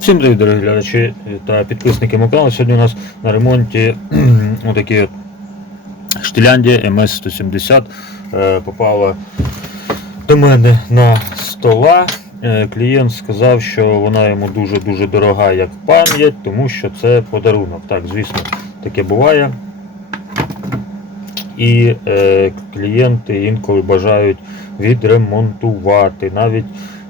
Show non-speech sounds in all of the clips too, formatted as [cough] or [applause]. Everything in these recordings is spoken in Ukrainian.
Всім привіт, дорогі глядачі та підписники каналу. Сьогодні у нас на ремонті [clears throat] отакі от Штиляндія МС-170 е, попала до мене на стола. Е, Клієнт сказав, що вона йому дуже-дуже дорога як пам'ять, тому що це подарунок. Так, звісно, таке буває. І е, клієнти інколи бажають відремонтувати, навіть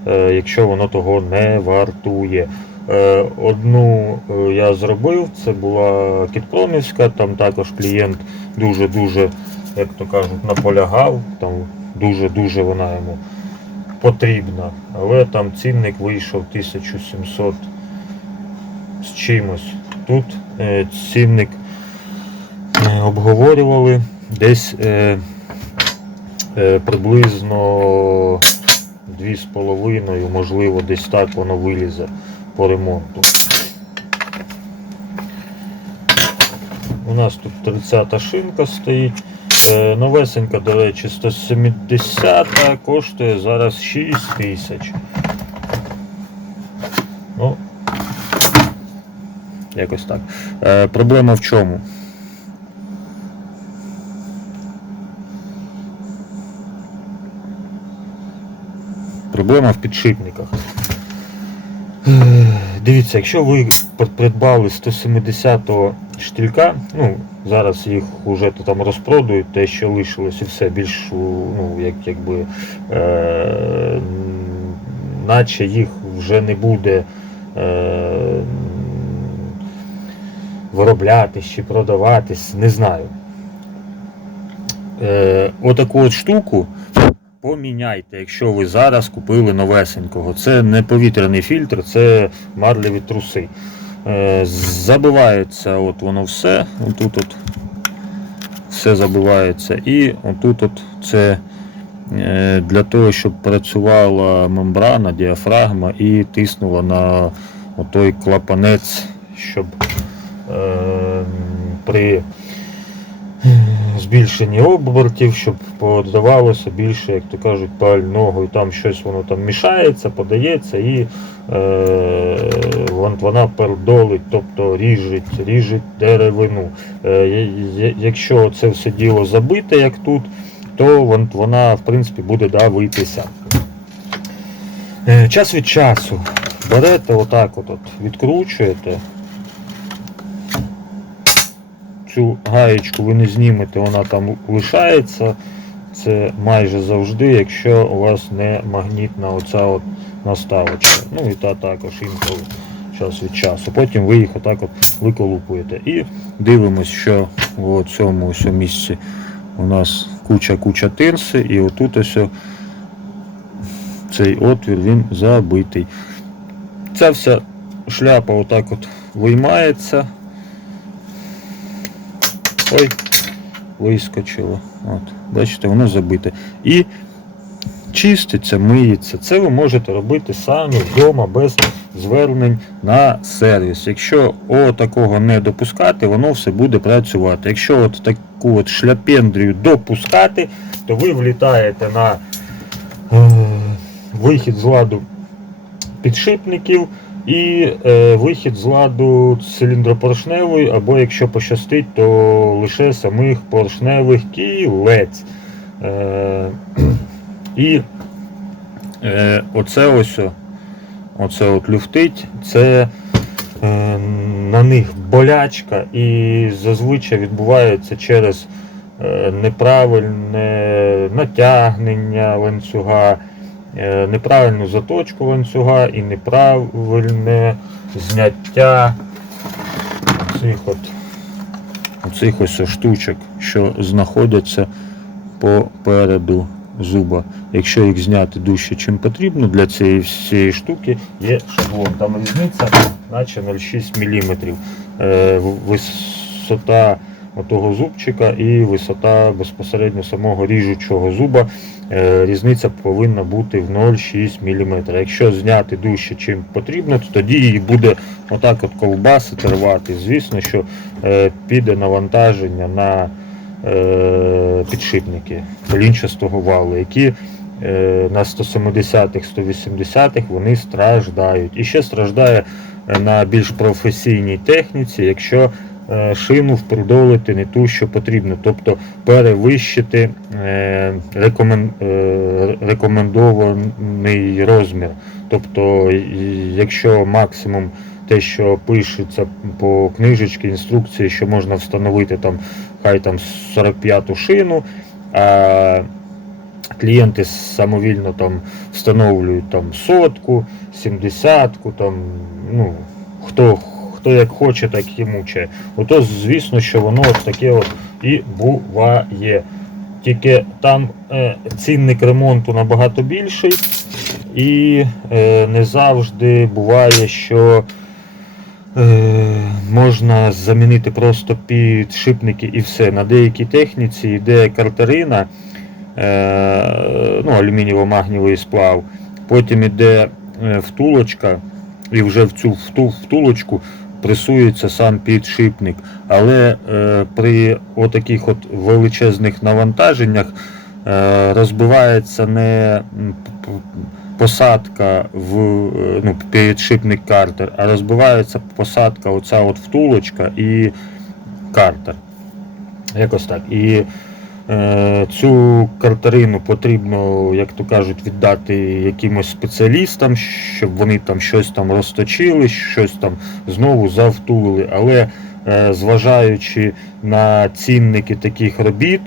е, якщо воно того не вартує. Е, Одну е, я зробив, це була Кітпромівська, там також клієнт дуже-дуже, як то кажуть, наполягав, там дуже-дуже вона йому потрібна. Але там цінник вийшов 1700 з чимось. Тут е, цінник обговорювали десь приблизно 2,5, можливо, десь так воно вилізе по ремонту. У нас тут 30 шинка стоїть. Е, Новесенька, до речі, 170 коштує зараз 6 тисяч. Ну, якось так. Е, проблема в чому? Проблема в підшипниках. Дивіться, якщо ви придбали 170-го штілька, ну, зараз їх вже там розпродають, те, що лишилось, і все більш, ну, як, якби, е, наче їх вже не буде е, вироблятись чи продаватись, не знаю. Е, отаку от штуку поміняйте, якщо ви зараз купили новесенького. Це не повітряний фільтр, це марлеві труси. Е, забивається от воно все. Отут от все забивається. І отут от це е, для того, щоб працювала мембрана, діафрагма і тиснула на той клапанець, щоб е, при збільшенні обертів, щоб подавалося більше, як то кажуть, пального, і там щось воно там мішається, подається і е, вона пердолить, тобто ріжить, ріжить деревину. Е, якщо це все діло забите, як тут, то вона в принципі буде давитися. Е, час від часу берете отак от, от відкручуєте цю гаєчку ви не знімете, вона там лишається. Це майже завжди, якщо у вас не магнітна оця от наставочка. Ну і та також інколи час від часу. Потім ви їх отак от виколупуєте. І дивимось, що в цьому ось місці у нас куча-куча тирси, і отут ось цей отвір він забитий. Ця вся шляпа отак от виймається. Ой, вискочило. От, бачите, воно забите. І чиститься, миється. Це ви можете робити самі вдома без звернень на сервіс. Якщо о такого не допускати, воно все буде працювати. Якщо от таку от шляпендрію допускати, то ви влітаєте на е, вихід з ладу підшипників і е, вихід з ладу циліндропоршневої, або якщо пощастить, то лише самих поршневих кілець. Е, і е, оце ось оце от люфтить, це е, на них болячка і зазвичай відбувається через е, неправильне натягнення ланцюга, е, неправильну заточку ланцюга і неправильне зняття цих от оцих ось штучок, що знаходяться попереду зуба. Якщо їх зняти дужче, чим потрібно, для цієї всієї штуки є шаблон. Там різниця наче 0,6 мм. Е, висота того зубчика і висота безпосередньо самого ріжучого зуба. Е, Різниця повинна бути в 0,6 мм. Якщо зняти дужче, чим потрібно, то тоді її буде отак от ковбасити, рвати. Звісно, що е, піде навантаження на е, підшипники колінчастого валу, які на 170-х, 180-х вони страждають. І ще страждає на більш професійній техніці, якщо шину впродолити не ту, що потрібно, тобто перевищити е, е, рекомендований розмір. Тобто, якщо максимум те, що пишеться по книжечці, інструкції, що можна встановити там, хай там 45-ту шину, а клієнти самовільно там встановлюють там сотку, сімдесятку, там, ну, хто, хто як хоче, так і мучає. Ото, звісно, що воно от таке от і буває. Тільки там е, цінник ремонту набагато більший, і е, не завжди буває, що е, можна замінити просто підшипники і все. На деякій техніці йде картерина, е, ну, алюмінієво-магнієвий сплав, потім йде е, втулочка, і вже в цю вту, втулочку пресується сам підшипник. Але е, при отаких от величезних навантаженнях е, розбивається не посадка в е, ну, підшипник картер, а розбивається посадка, оця от втулочка і картер. Якось так. І цю картерину потрібно, як то кажуть, віддати якимось спеціалістам, щоб вони там щось там розточили, щось там знову завтулили. Але е, зважаючи на цінники таких робіт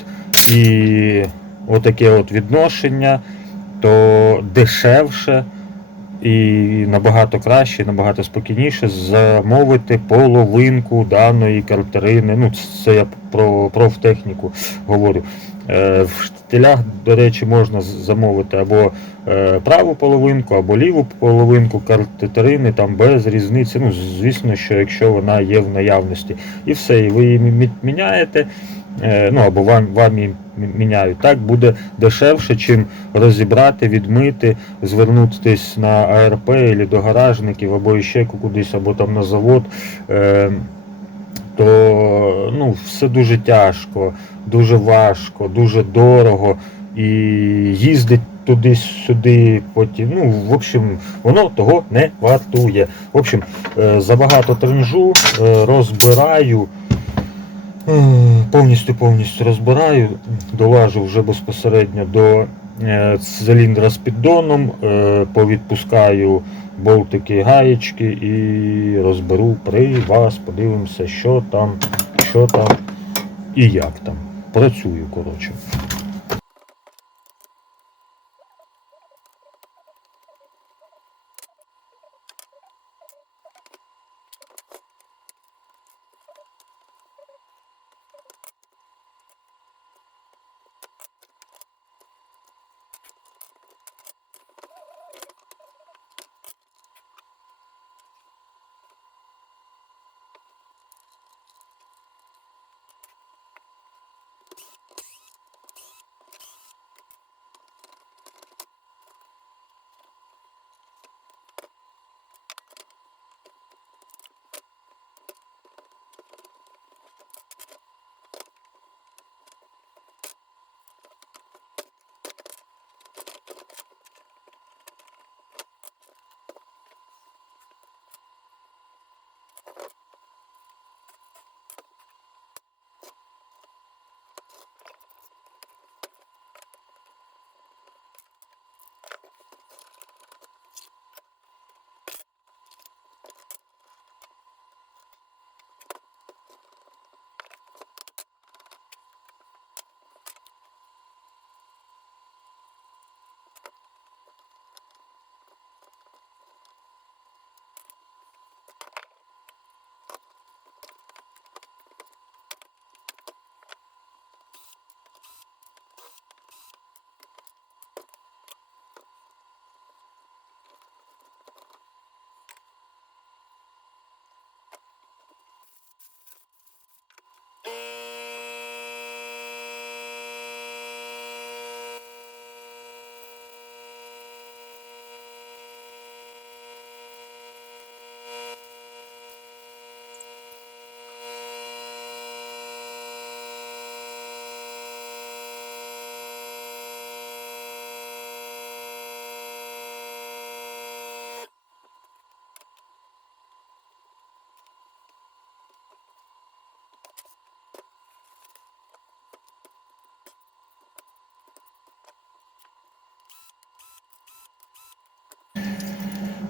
і отаке от відношення, то дешевше і набагато краще, набагато спокійніше замовити половинку даної картерини. Ну, це я про профтехніку говорю. Е, В штилях, до речі, можна замовити або е, праву половинку, або ліву половинку картерини, там без різниці. Ну, звісно, що якщо вона є в наявності. І все, і ви її мі- міняєте, ну або вам, вам міняють. Так буде дешевше, чим розібрати, відмити, звернутися на АРП або до гаражників, або ще кудись, або там на завод. Е, то ну, все дуже тяжко, дуже важко, дуже дорого. І їздить туди-сюди, потім. Ну, в общем, воно того не вартує. В общем, е, забагато тренжу, е, розбираю. Повністю повністю розбираю, долажу вже безпосередньо до е, циліндра з піддоном, е, повідпускаю болтики, гаєчки і розберу при вас, подивимося, що там, що там і як там. Працюю, коротше.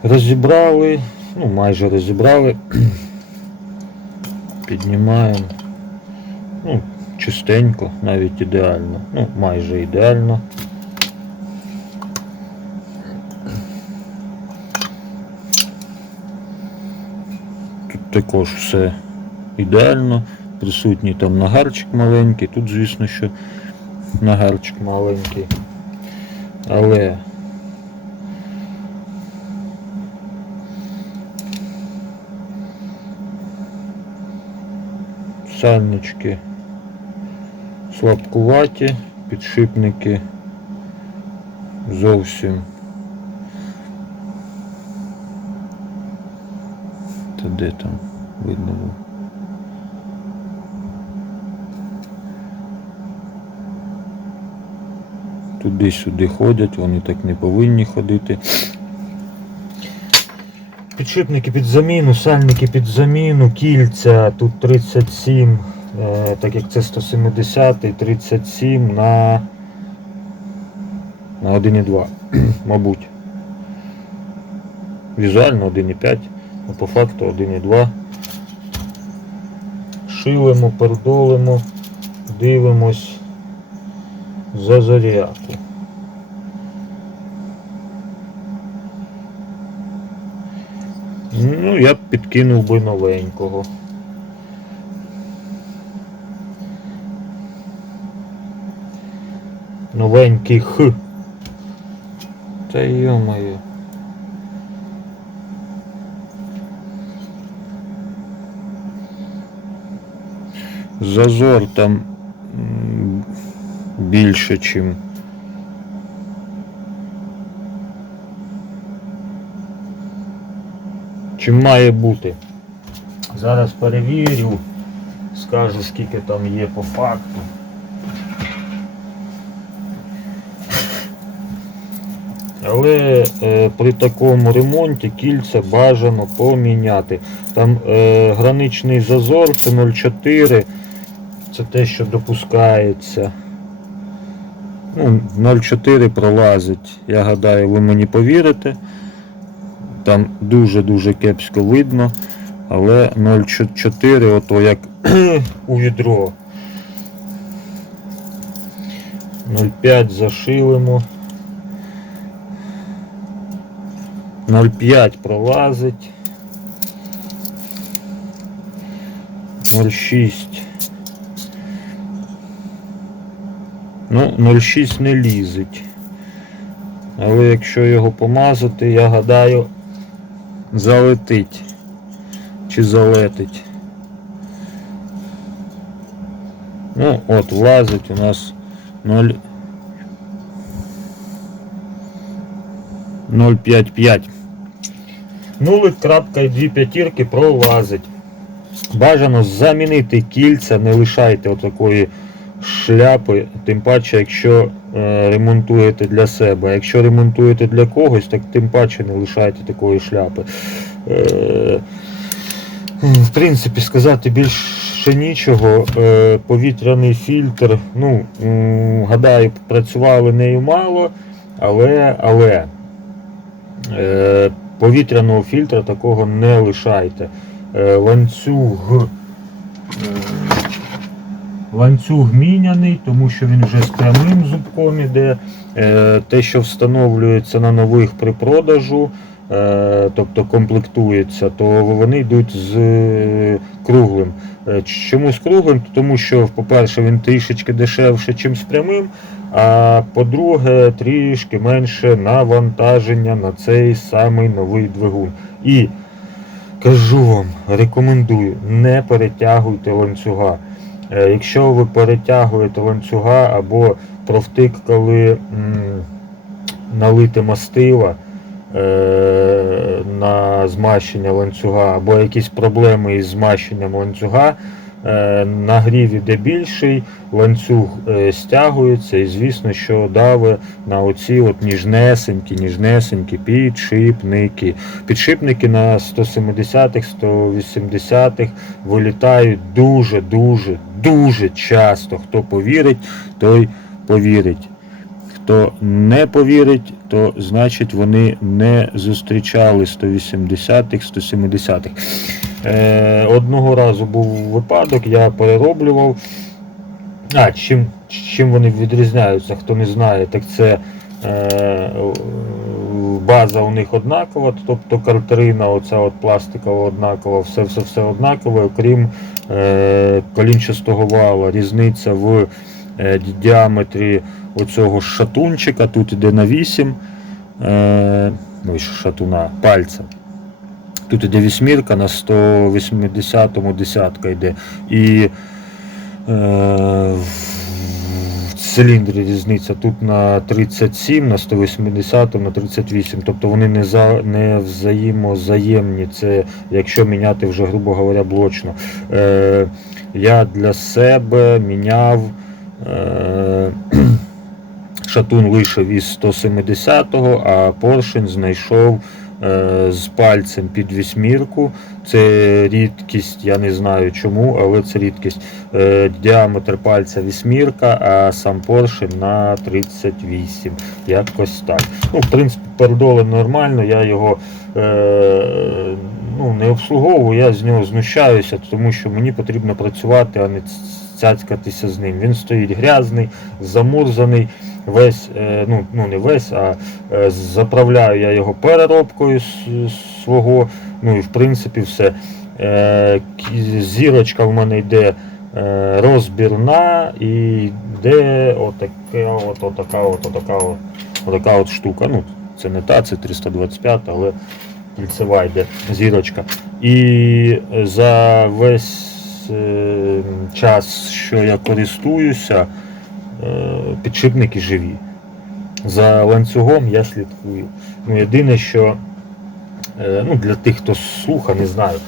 Розібрали, ну майже розібрали. [clears throat] Піднімаємо. Ну, чистенько, навіть ідеально. Ну, майже ідеально. Тут також все ідеально. Присутній там нагарчик маленький, тут, звісно, що нагарчик маленький. Але сальнички слабкуваті, підшипники зовсім. Та де там видно було? Туди-сюди ходять, вони так не повинні ходити. Підшипники під заміну, сальники під заміну, кільця тут 37, е, так як це 170, 37 на, на 1,2, [clears throat] мабуть. Візуально 1,5, а по факту 1,2. Шилимо, пердолимо, дивимось за зарядку. Ну, я б підкинув би новенького. Новеньких. Та йо-моє. Зазор там більше, чим чим має бути. Зараз перевірю, скажу скільки там є по факту. Але е, при такому ремонті кільця бажано поміняти. Там е, граничний зазор це 0,4, це те, що допускається. Ну, 0,4 пролазить. Я гадаю, ви мені повірите. Там дуже-дуже кепсько видно, але 0,4 ото як [clears throat] у відро. 0,5 зашилимо. 0,5 пролазить. 0,6. Ну, 0,6 не лізить. Але якщо його помазати, я гадаю, залетить. Чи залетить. Ну, от, влазить у нас 0. 0,55. Нулик, крапка і дві п'ятірки пролазить. Бажано замінити кільця, не лишайте отакої шляпи, тим паче, якщо е, ремонтуєте для себе. Якщо ремонтуєте для когось, так тим паче не лишайте такої шляпи. Е, в принципі, сказати більше нічого. Е, повітряний фільтр, ну, гадаю, працювали нею мало, але, але е, повітряного фільтра такого не лишайте. Е, ланцюг. е, Ланцюг міняний, тому що він вже з прямим зубком іде. Е, Те, що встановлюється на нових при продажу, е, тобто комплектується, то вони йдуть з е, круглим. Чому з круглим? Тому що, по-перше, він трішечки дешевше, ніж з прямим. А по-друге, трішки менше навантаження на цей самий новий двигун. І кажу вам, рекомендую, не перетягуйте ланцюга. Е, Якщо ви перетягуєте ланцюга або провтикали м, налити мастила е, на змащення ланцюга, або якісь проблеми із змащенням ланцюга, е, нагрів іде більший, ланцюг стягується і звісно, що дави на оці от ніжнесенькі, ніжнесенькі підшипники. Підшипники на 170-х, 180-х вилітають дуже-дуже, дуже часто. Хто повірить, той повірить. Хто не повірить, то значить вони не зустрічали 180-х, 170-х. Е, одного разу був випадок, я перероблював. А, чим, чим вони відрізняються, хто не знає, так це е, база у них однакова, тобто картерина, оця от пластикова однакова, все все все однакове, окрім колінчастого вала. Різниця в е, діаметрі оцього шатунчика, тут іде на 8, е, ну шатуна пальця. Тут іде вісьмірка, на 180-му десятка йде. І е, в циліндрі різниця тут на 37, на 180, на 38. Тобто вони не, за, не взаємозаємні. Це якщо міняти вже, грубо говоря, блочно. Е, я для себе міняв. Е, [clears throat] Шатун вийшов із 170-го, а поршень знайшов е, з пальцем під вісьмірку. Це рідкість, я не знаю чому, але це рідкість. Е, діаметр пальця вісьмірка, а сам поршень на 38. Якось так. Ну, в принципі, передоле нормально, я його е, ну, не обслуговую, я з нього знущаюся, тому що мені потрібно працювати, а не цяцькатися з ним. Він стоїть грязний, замурзаний. Весь, е, ну, ну не весь, а е, заправляю я його переробкою свого. Ну і в принципі все. Е, Зірочка в мене йде е, розбірна і йде отаке, от, отака, от, отака, от, отака от штука. Ну, це не та, це 325, але кільцева йде зірочка. І за весь е, час, що я користуюся, підшипники живі. За ланцюгом я слідкую. Ну, єдине, що ну, для тих, хто слуха, не знаю,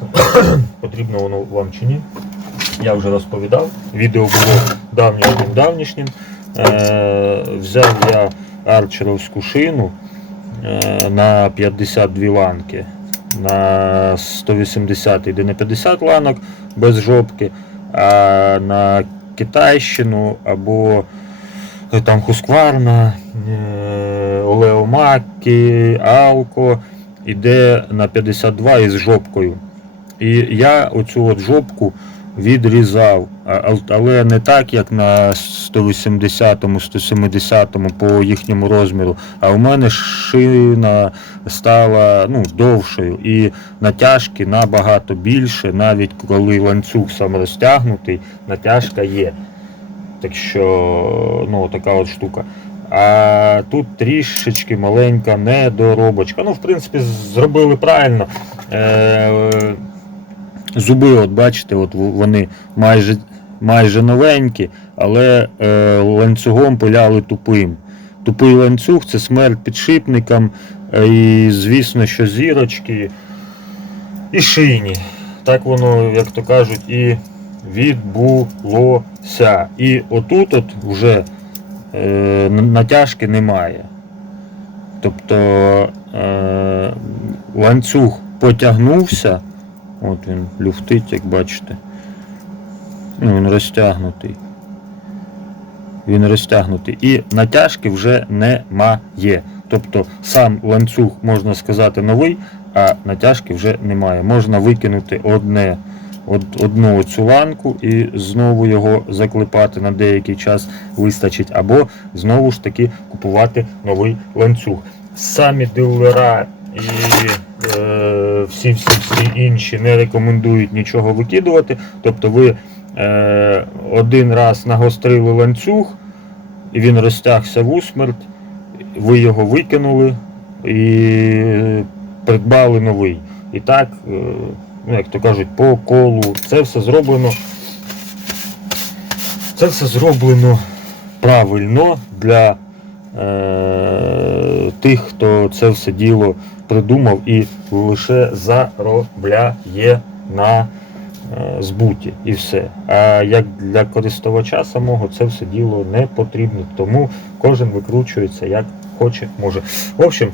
[coughs] потрібно воно вам чи ні. Я вже розповідав. Відео було давнішнім давнішнім. Е, взяв я арчеровську шину е, на 52 ланки. На 180 йде на 50 ланок без жопки, а на Китайщину або е, там Хускварна, е, Олеомакі, Алко йде на 52 із жопкою. І я оцю от жопку відрізав, але не так, як на 180-му, 170-му по їхньому розміру. А у мене шина стала ну, довшою і натяжки набагато більше, навіть коли ланцюг сам розтягнутий, натяжка є. Так що, ну, така от штука. А тут трішечки маленька недоробочка. Ну, в принципі, зробили правильно. Е, зуби, от бачите, от вони майже, майже новенькі, але е, ланцюгом пиляли тупим. Тупий ланцюг це смерть підшипникам, е, і звісно, що зірочки і шині. Так воно, як то кажуть, і відбулося. І отут от вже натяжки немає. Тобто е, ланцюг потягнувся, от він люфтить, як бачите. Ну, він розтягнутий. Він розтягнутий. І натяжки вже немає. Тобто сам ланцюг, можна сказати, новий, а натяжки вже немає. Можна викинути одне, од- одну оцю ланку і знову його заклепати на деякий час вистачить, або знову ж таки купувати новий ланцюг. Самі дилера і е, всі, всі, всі інші не рекомендують нічого викидувати. Тобто ви е, один раз нагострили ланцюг, і він розтягся в усмерть, ви його викинули і придбали новий. І так, е, як то кажуть, по колу. Це все зроблено. Це все зроблено правильно для е, тих, хто це все діло придумав і лише заробляє на е, збуті і все. А як для користувача самого це все діло не потрібно, тому кожен викручується як хоче, може. В общем,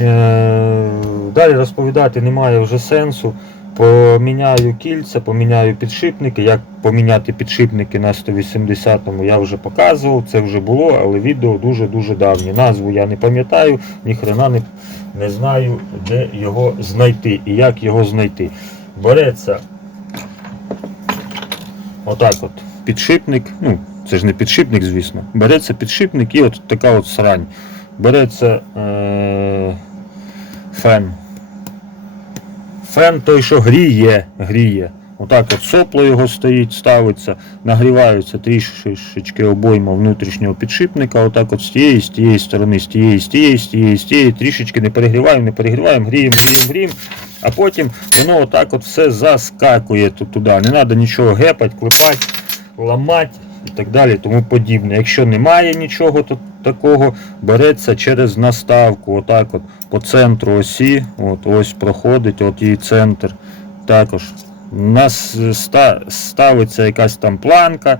Е, далі розповідати немає вже сенсу. Поміняю кільця, поміняю підшипники. Як поміняти підшипники на 180-му я вже показував, це вже було, але відео дуже-дуже давнє. Назву я не пам'ятаю, ніхрена не, не знаю, де його знайти і як його знайти. Береться отак от підшипник, ну це ж не підшипник, звісно. Береться підшипник і от така от срань. Береться е- фен. Фен той, що гріє, гріє. Отак от сопло його стоїть, ставиться, нагріваються трішечки обойма внутрішнього підшипника, отак от з тієї, з тієї сторони, з тієї, з тієї, з тієї, з тієї, трішечки не перегріваємо, не перегріваємо, гріємо, гріємо, гріємо, а потім воно отак от все заскакує туди. Не треба нічого гепати, клепати, ламати і так далі, тому подібне. Якщо немає нічого тут такого, береться через наставку, отак от по центру осі, от ось проходить, от її центр. Також нас ставиться якась там планка,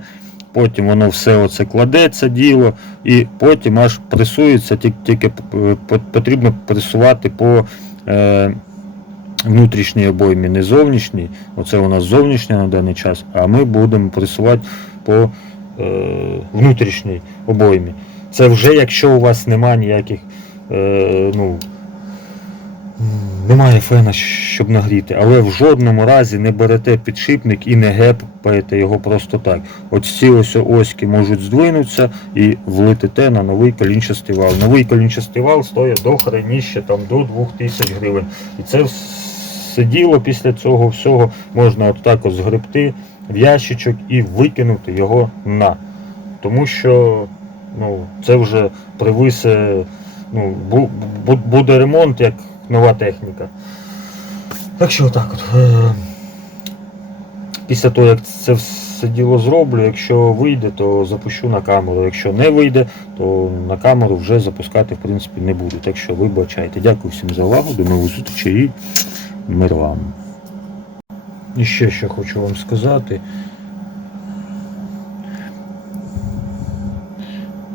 потім воно все оце кладеться діло, і потім аж пресується, тільки, потрібно пресувати по е, внутрішній обоймі, не зовнішній. Оце у нас зовнішня на даний час, а ми будемо пресувати по е, внутрішній обоймі. Це вже якщо у вас немає ніяких, е, ну, немає фена, щоб нагріти, але в жодному разі не берете підшипник і не гепаєте його просто так. От ці ось оськи можуть здвинутися і влетите на новий колінчастий вал. Новий колінчастий вал стоїть до хреніще там до 2000 гривень. І це все діло після цього всього можна от так згребти в ящичок і викинути його на. Тому що ну, це вже привисе, ну, бу- бу- буде ремонт як нова техніка. Так що отак от. Е, Після того, як це все діло зроблю, якщо вийде, то запущу на камеру. Якщо не вийде, то на камеру вже запускати в принципі не буду. Так що вибачайте. Дякую всім за увагу, до нових зустрічей і мир вам. І ще що хочу вам сказати.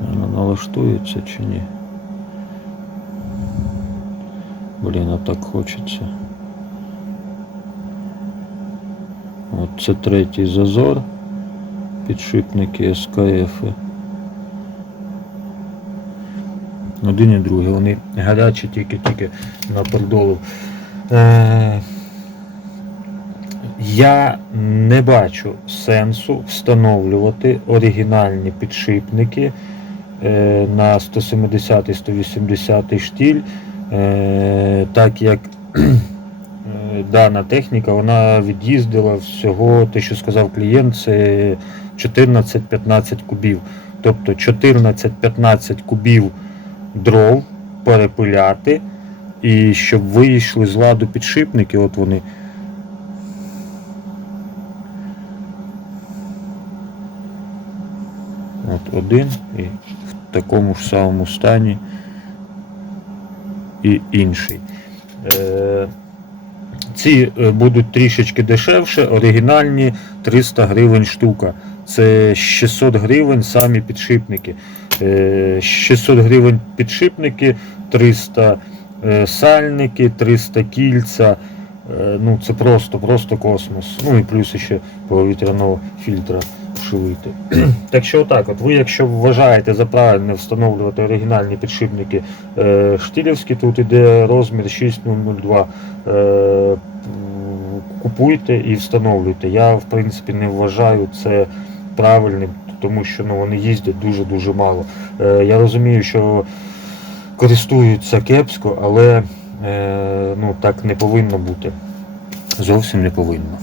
Вона налаштується чи ні? Блін, а так хочеться. От це третій зазор. Підшипники СКФ. Один і другий, вони гарячі тільки-тільки напердолив. Е, я не бачу сенсу встановлювати оригінальні підшипники е, на 170-180 штіль, е, так як е, дана техніка вона від'їздила всього, те, що сказав клієнт, це 14-15 кубів. Тобто 14-15 кубів дров перепиляти, і щоб вийшли з ладу підшипники, от вони. От один і в такому ж самому стані і інший. Е, ці е, будуть трішечки дешевше, оригінальні 300 гривень штука. Це 600 гривень самі підшипники. Е, 600 гривень підшипники, 300 е, сальники, 300 кільця. Е, Ну, це просто, просто космос. Ну і плюс ще повітряного фільтра шивити. [clears throat] Так що отак, от ви, якщо вважаєте за правильне встановлювати оригінальні підшипники е, штилівські, тут іде розмір 6002. Е, купуйте і встановлюйте. Я в принципі не вважаю це правильним, тому що ну, вони їздять дуже-дуже мало. Е, я розумію, що користуються кепсько, але е, ну, так не повинно бути. Зовсім не повинно.